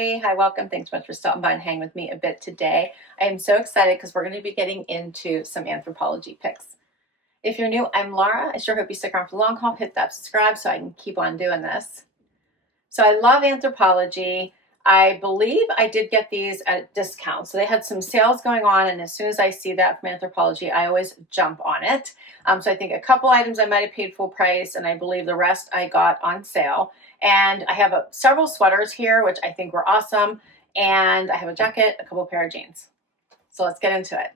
everybody. Hi, welcome. Thanks so much for stopping by and hanging with me a bit today. I am so excited because we're going to be getting into some Anthropologie picks. If you're new, I'm Laura. I sure hope you stick around for the long haul. Hit that subscribe so I can keep on doing this. So I love Anthropologie. I believe I did get these at discount. So they had some sales going on, and as soon as I see that from Anthropologie, I always jump on it. So I think a couple items I might have paid full price, and I believe the rest I got on sale. And I have several sweaters here, which I think were awesome. And I have a jacket, a couple pair of jeans. So let's get into it.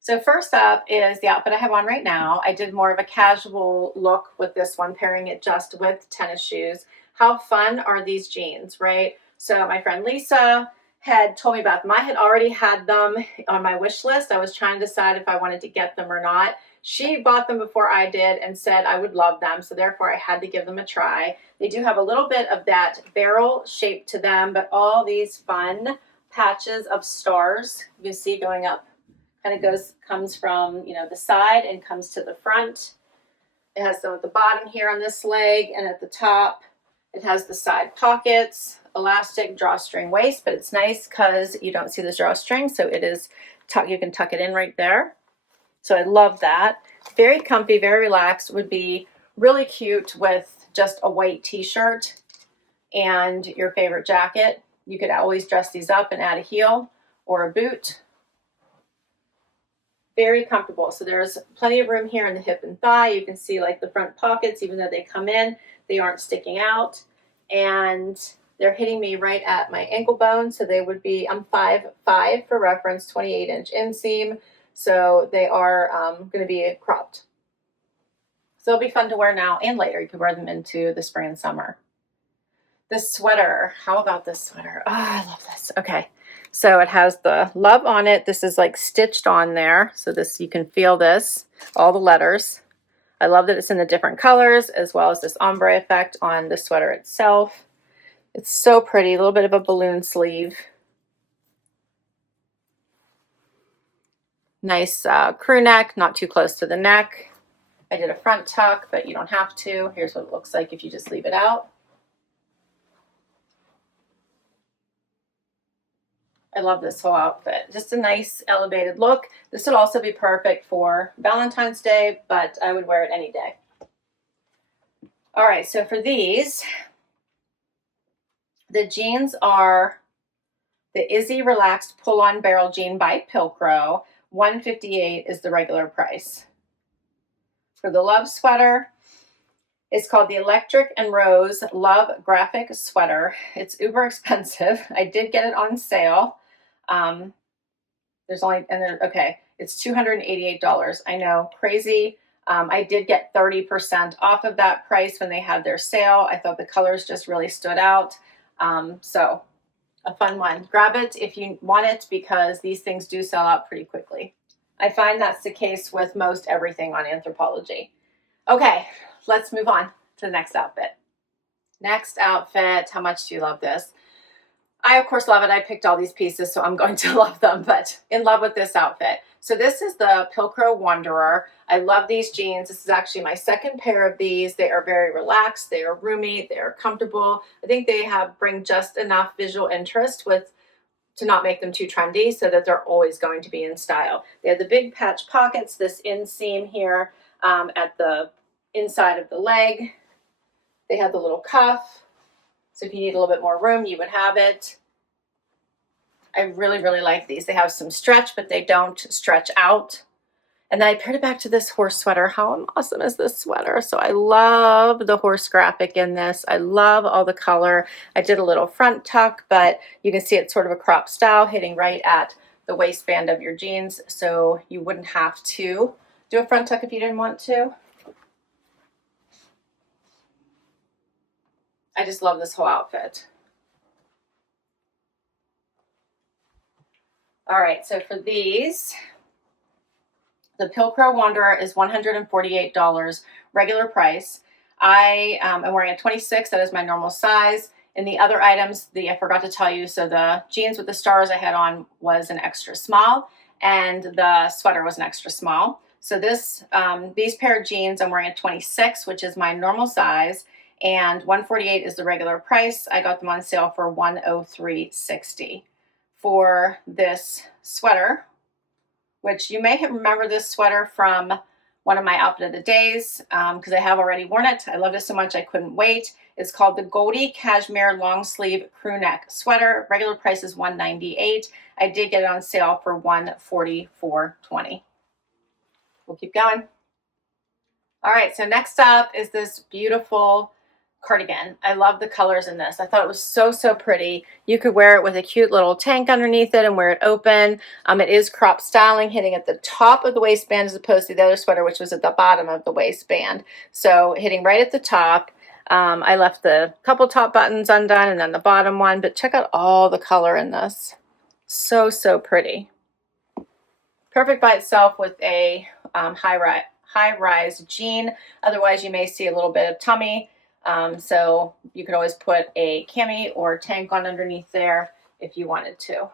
So first up is the outfit I have on right now. I did more of a casual look with this one, pairing it just with tennis shoes. How fun are these jeans, right? So my friend Lisa had told me about them. I had already had them on my wish list. I was trying to decide if I wanted to get them or not. She bought them before I did and said I would love them, so therefore I had to give them a try. They do have a little bit of that barrel shape to them, but all these fun patches of stars you can see going up, kind of comes from the side and comes to the front. It has some at the bottom here on this leg, and at the top it has the side pockets, elastic drawstring waist, but it's nice because you don't see the drawstring, so it is you can tuck it in right there. So I love that. Very comfy, very relaxed. Would be really cute with just a white t-shirt and your favorite jacket. You could always dress these up and add a heel or a boot. Very comfortable. So there's plenty of room here in the hip and thigh. You can see like the front pockets, even though they come in, they aren't sticking out. And they're hitting me right at my ankle bone. So they would be, I'm 5'5" for reference, 28-inch inseam. So they are going to be cropped. So they'll be fun to wear now and later. You could wear them into the spring and summer. This sweater, how about this sweater? Oh, I love this. Okay. So it has the love on it. This is like stitched on there. So this, you can feel this, all the letters. I love that it's in the different colors, as well as this ombre effect on the sweater itself. It's so pretty, a little bit of a balloon sleeve. Nice crew neck, not too close to the neck. I did a front tuck, but you don't have to. Here's what it looks like if you just leave it out. I love this whole outfit. Just a nice elevated look. This would also be perfect for Valentine's Day, but I would wear it any day. All right, so for these, the jeans are the Izzy Relaxed Pull-On Barrel Jean by Pilcro. $158 is the regular price. For the Love sweater, it's called the Electric and Rose Love Graphic Sweater. It's uber expensive. I did get it on sale. It's $288. I know, crazy. I did get 30% off of that price when they had their sale. I thought the colors just really stood out. So a fun one. Grab it if you want it, because these things do sell out pretty quickly. I find that's the case with most everything on Anthropologie. Okay, let's move on to the next outfit. Next outfit, how much do you love this? I, of course, love it. I picked all these pieces, so I'm going to love them, but in love with this outfit. So this is the Pilcro Wanderer. I love these jeans. This is actually my second pair of these. They are very relaxed. They are roomy. They are comfortable. I think they bring just enough visual interest to not make them too trendy, so that they're always going to be in style. They have the big patch pockets, this inseam here at the inside of the leg. They have the little cuff. So if you need a little bit more room, you would have it. I really, really like these. They have some stretch, but they don't stretch out. And then I paired it back to this horse sweater. How awesome is this sweater? So I love the horse graphic in this. I love all the color. I did a little front tuck, but you can see it's sort of a crop style hitting right at the waistband of your jeans. So you wouldn't have to do a front tuck if you didn't want to. I just love this whole outfit. All right, so for these, the Pilcro Wanderer is $148, regular price. I am wearing a 26, that is my normal size. In the other items, I forgot to tell you, so the jeans with the stars I had on was an extra small, and the sweater was an extra small. So these pair of jeans, I'm wearing a 26, which is my normal size, and $148 is the regular price. I got them on sale for $103.60 for this sweater, which you may remember this sweater from one of my outfit of the days because I have already worn it. I loved it so much I couldn't wait. It's called the Goldie Cashmere Long Sleeve Crew Neck Sweater. Regular price is $198. I did get it on sale for $144.20. We'll keep going. All right, so next up is this beautiful cardigan. I love the colors in this. I thought it was so, so pretty. You could wear it with a cute little tank underneath it and wear it open. It is crop styling, hitting at the top of the waistband as opposed to the other sweater, which was at the bottom of the waistband. So hitting right at the top. I left the couple top buttons undone and then the bottom one, but check out all the color in this. So, so pretty. Perfect by itself with a high-rise jean. Otherwise, you may see a little bit of tummy. So you could always put a cami or tank on underneath there if you wanted to.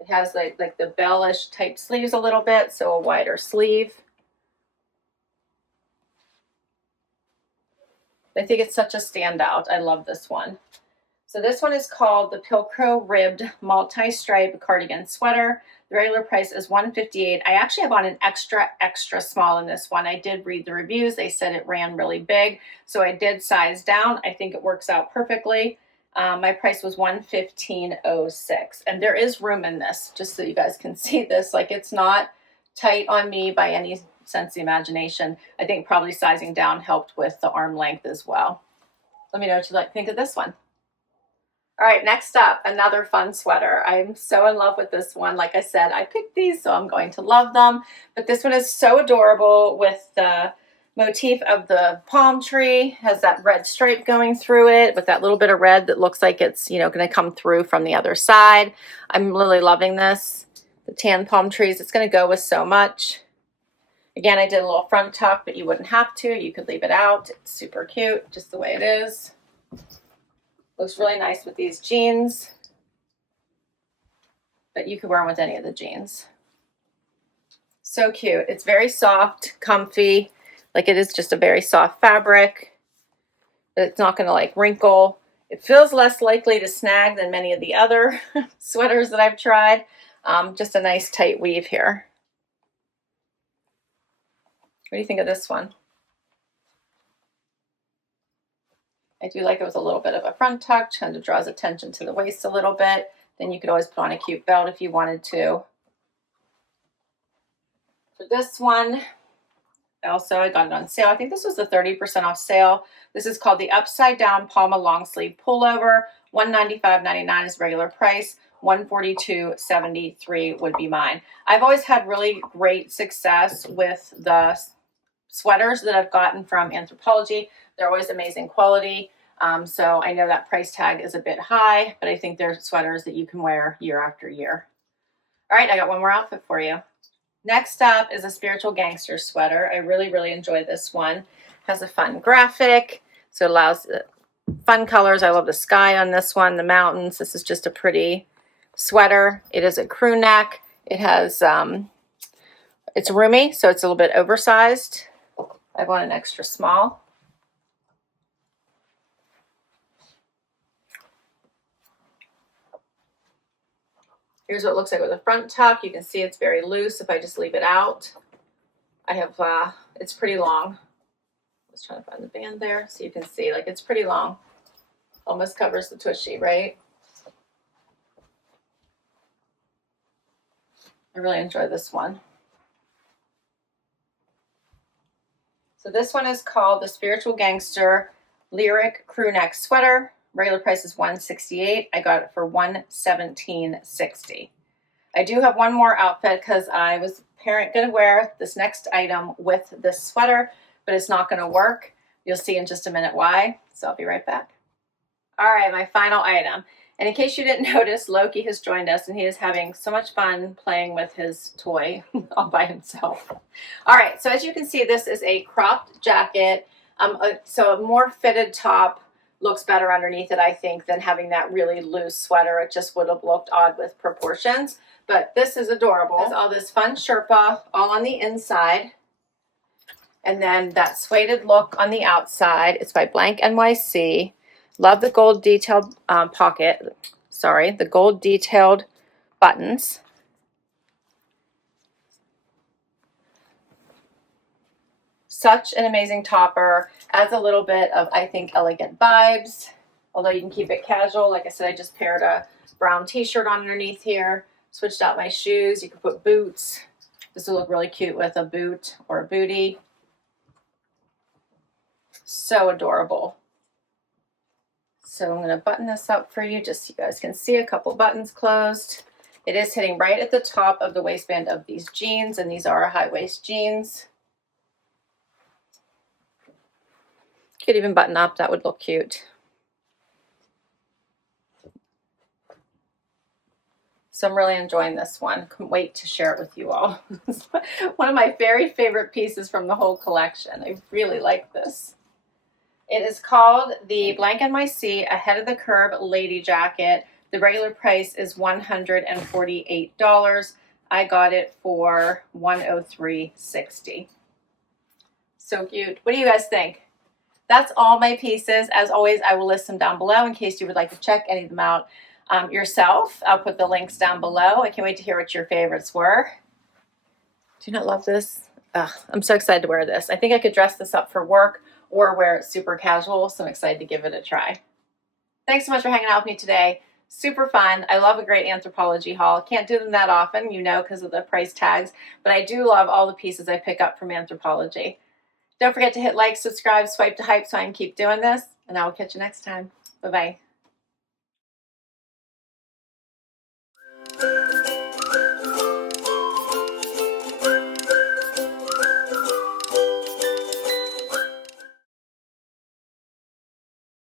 It has like the bellish type sleeves a little bit, so a wider sleeve. I think it's such a standout. I love this one. So this one is called the Pilcro Ribbed Multi-Stripe Cardigan Sweater. The regular price is $158. I actually have on an extra small in this one. I did read the reviews. They said it ran really big, so I did size down. I think it works out perfectly. My price was $115.06, and there is room in this, just so you guys can see this. Like, it's not tight on me by any sense of the imagination. I think probably sizing down helped with the arm length as well. Let me know what you think of this one. All right, next up, another fun sweater. I'm so in love with this one. Like I said, I picked these, so I'm going to love them. But this one is so adorable with the motif of the palm tree. Has that red stripe going through it with that little bit of red that looks like it's, going to come through from the other side. I'm really loving this. The tan palm trees, it's going to go with so much. Again, I did a little front tuck, but you wouldn't have to. You could leave it out. It's super cute, just the way it is. Looks really nice with these jeans, but you could wear them with any of the jeans. So cute. It's very soft, comfy. Like, it is just a very soft fabric. It's not going to like wrinkle. It feels less likely to snag than many of the other sweaters that I've tried. Just a nice tight weave here. What do you think of this one? I do like it with a little bit of a front tuck, kind of draws attention to the waist a little bit. Then you could always put on a cute belt if you wanted to. For this one, also I got it on sale. I think this was the 30% off sale. This is called the Upside Down Palma Long Sleeve Pullover. $195.99 is regular price. $142.73 would be mine. I've always had really great success with the sweaters that I've gotten from Anthropologie. They're always amazing quality. So I know that price tag is a bit high, but I think they're sweaters that you can wear year after year. All right, I got one more outfit for you. Next up is a Spiritual Gangster sweater. I really, really enjoy this one. It has a fun graphic, so it allows fun colors. I love the sky on this one, the mountains. This is just a pretty sweater. It is a crew neck. It has, it's roomy, so it's a little bit oversized. I want an extra small. Here's what it looks like with a front tuck. You can see it's very loose if I just leave it out. I have, it's pretty long. I was trying to find the band there so you can see, like, it's pretty long. Almost covers the tushy, right? I really enjoy this one. So this one is called the Spiritual Gangster Lyric Crew Neck Sweater. Regular price is $168. I got it for $117.60. I do have one more outfit because I was going to wear this next item with this sweater, but it's not going to work. You'll see in just a minute why. So I'll be right back. All right, my final item. And in case you didn't notice, Loki has joined us and he is having so much fun playing with his toy all by himself. All right, so as you can see, this is a cropped jacket. So a more fitted top looks better underneath it, I think, than having that really loose sweater. It just would have looked odd with proportions. But this is adorable. There's all this fun Sherpa all on the inside. And then that suede look on the outside. It's by Blank NYC. Love the gold detailed pocket. Sorry, the gold detailed buttons. Such an amazing topper. Adds a little bit of, I think, elegant vibes. Although you can keep it casual. Like I said, I just paired a brown t-shirt on underneath here. Switched out my shoes. You could put boots. This would look really cute with a boot or a bootie. So adorable. So I'm going to button this up for you just so you guys can see a couple buttons closed. It is hitting right at the top of the waistband of these jeans, and these are high waist jeans. Could even button up, that would look cute. So I'm really enjoying this one. Couldn't wait to share it with you all. One of my very favorite pieces from the whole collection. I really like this. It is called the Blank NYC Ahead of the Curve Lady Jacket. The regular price is $148. I got it for $103.60. So cute. What do you guys think? That's all my pieces. As always, I will list them down below in case you would like to check any of them out yourself. I'll put the links down below. I can't wait to hear what your favorites were. Do you not love this? Ugh, I'm so excited to wear this. I think I could dress this up for work or wear it super casual, so I'm excited to give it a try. Thanks so much for hanging out with me today. Super fun. I love a great Anthropologie haul. Can't do them that often, you know, because of the price tags, but I do love all the pieces I pick up from Anthropologie. Don't forget to hit like, subscribe, swipe to hype so I can keep doing this, and I will catch you next time. Bye-bye.